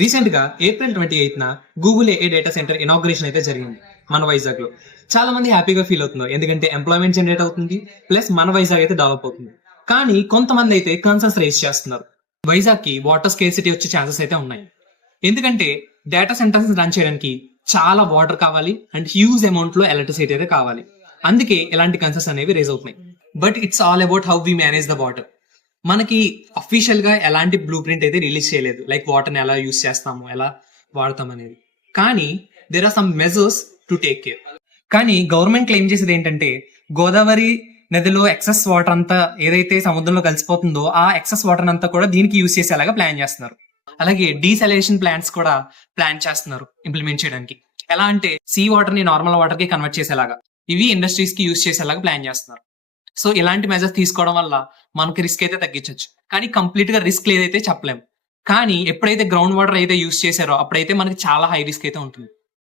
Recent గా April 28న Google ఏ data centre inauguration అయితే జరిగింది మన వైజాగ్ లో. చాలా మంది హ్యాపీగా ఫీల్ అవుతున్నారు, ఎందుకంటే ఎంప్లాయ్మెంట్ జనరేట్ అవుతుంది, ప్లస్ మన వైజాగ్ అయితే డెవలప్ అవుతుంది. కానీ కొంతమంది అయితే కన్సర్న్స్ రేస్ చేస్తున్నారు. వైజాగ్ కి వాటర్ స్కేర్సిటీ వచ్చే ఛాన్సెస్ అయితే ఉన్నాయి, ఎందుకంటే డేటా సెంటర్స్ రన్ చేయడానికి చాలా వాటర్ కావాలి అండ్ హ్యూజ్ అమౌంట్ లో ఎలక్ట్రిసిటీ అయితే కావాలి. అందుకే ఇలాంటి కన్సర్న్స్ అనేవి రేజ్ అవుతున్నాయి. But it's all about how we manage the water. మనకి అఫీషియల్ గా ఎలాంటి బ్లూ ప్రింట్ అయితే రిలీజ్ చేయలేదు, లైక్ వాటర్ని ఎలా యూస్ చేస్తాము, ఎలా వాడతాం అనేది. కానీ there are some measures to take care. కానీ గవర్నమెంట్ క్లెయిమ్ చేసేది ఏంటంటే గోదావరి నదిలో ఎక్సెస్ వాటర్ అంతా ఏదైతే సముద్రంలో కలిసిపోతుందో ఆ ఎక్సెస్ వాటర్ అంతా కూడా దీనికి యూస్ చేసేలాగా ప్లాన్ చేస్తున్నారు. అలాగే డీసలేషన్ ప్లాంట్స్ కూడా ప్లాన్ చేస్తున్నారు ఇంప్లిమెంట్ చేయడానికి. ఎలా అంటే సీ వాటర్ ని నార్మల్ వాటర్ కి కన్వర్ట్ చేసేలాగా, ఇవి ఇండస్ట్రీస్ కి యూస్ చేసేలాగా ప్లాన్ చేస్తున్నారు. సో ఇలాంటి మెజర్స్ తీసుకోవడం వల్ల మనకి రిస్క్ అయితే తగ్గించవచ్చు, కానీ కంప్లీట్ గా రిస్క్ ఏదైతే చెప్పలేము. కానీ ఎప్పుడైతే గ్రౌండ్ వాటర్ అయితే యూస్ చేశారో అప్పుడైతే మనకి చాలా హై రిస్క్ అయితే ఉంటుంది.